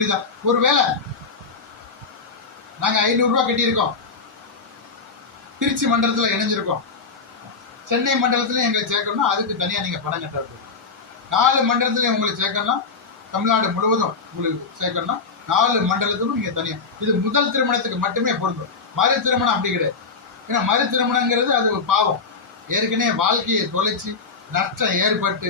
புரியுதா? ஒருவேளை நாங்க 500 ரூபாய் கட்டியிருக்கோம், திருச்சி மண்டலத்துல இணைஞ்சிருக்கோம், சென்னை மண்டலத்துல எங்களை சேர்க்கணும்னா அதுக்கு தனியா நீங்க பணம் கட்ட 4 மண்டலத்துல உங்களுக்கு சேர்க்கணும்னா, தமிழ்நாடு முழுவதும் உங்களுக்கு சேர்க்கணும்னா 4 மண்டலத்துக்கும் நீங்க தனியா. இது முதல் திருமணத்துக்கு மட்டுமே பொருந்தும். மறு திருமணம் அப்படி கிடையாது. ஏன்னா மறு திருமணங்கிறது அது ஒரு பாவம். ஏற்கனவே வாழ்க்கையை தொலைச்சி நஷ்டம் ஏற்பட்டு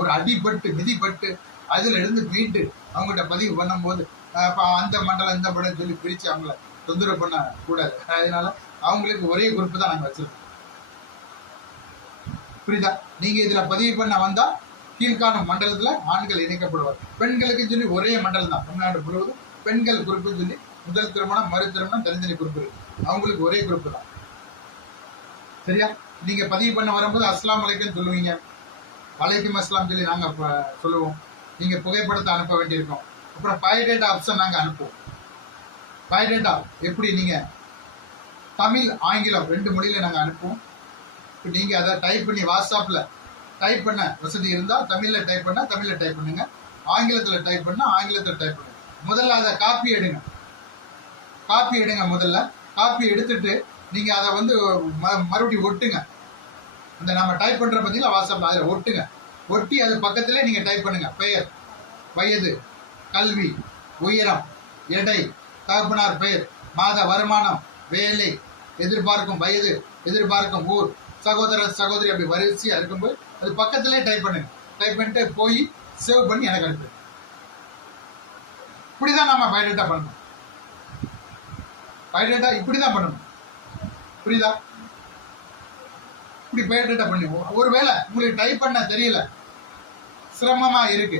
ஒரு அடிபட்டு மிதிப்பட்டு அதுல இருந்து மீண்டு அவங்ககிட்ட பதிவு பண்ணும் போது அந்த மண்டலம் இந்த படம் சொல்லி பிரிச்சு அவங்கள தொந்தரவு பண்ண கூடாது. அதனால அவங்களுக்கு ஒரே குரூப் தான் நாங்க வச்சிருக்கோம். புரியுதா? நீங்க இதுல பதிவு பண்ண வந்தா கீழ்காணும் மண்டலத்துல ஆண்கள் இணைக்கப்படுவார். பெண்களுக்கு சொல்லி ஒரே மண்டலம் தான். தமிழ்நாடு முழுவதும் பெண்கள் குரூப் சொல்லி முதல் திருமணம் மறு திருமணம் தனித்தனி குரூப் இருக்கு. அவங்களுக்கு ஒரே குரூப் தான். சரியா? நீங்க பதிவு பண்ண வரும்போது அஸ்லாம் வலைக்கும் சொல்லுவீங்க, வலைக்கும் அஸ்லாம் சொல்லி நாங்க சொல்லுவோம். நீங்க புகைப்படத்தை அனுப்ப வேண்டியிருக்கோம். அப்புறம் பயோடேட்டா ஆப்ஷன் நாங்க அனுப்புவோம். பயோடேட்டா எப்படி நீங்க தமிழ் ஆங்கிலம் 2 மொழியில நாங்க அனுப்புவோம். நீங்க அதை டைப் பண்ணி வாட்ஸ்அப்ல டைப் பண்ண வசதி இருந்தா தமிழ்ல டைப் பண்ணா தமிழ்ல டைப் பண்ணுங்க, ஆங்கிலத்துல டைப் பண்ணா ஆங்கிலத்துல டைப் பண்ணுங்க. முதல்ல அதை காப்பி எடுங்க. முதல்ல காப்பி எடுத்துட்டு நீங்க அதை வந்து மறுபடியும் ஒட்டுங்க. அந்த நம்ம டைப் பண்ற பார்த்தீங்களா வாட்ஸ்அப்ல, அதில் ஒட்டுங்க. ஒட்டி அது பக்கத்திலே நீங்க டைப் பண்ணுங்க. பெயர், வயது, கல்வி, உயரம், எடை, தகப்பனார் பெயர், மாத வருமானம், வேலை, எதிர்பார்க்கும் வயது, எதிர்பார்க்கும் ஊர், சகோதரர் சகோதரி, அப்படி வரிசையா இருக்கும்போது அது பக்கத்திலே டைப் பண்ணுங்க. டைப் பண்ணிட்டு போய் சேவ் பண்ணி எனக்கு அனுப்புங்க. இப்படிதான் நம்ம பயோடேட்டா பண்ணணும். பயோடேட்டா இப்படிதான் பண்ணணும். புரியுதா? இப்படி பயோடேட்டா பண்ணி ஒருவேளை உங்களுக்கு டைப் பண்ண தெரியல, சிரமமா இருக்கு,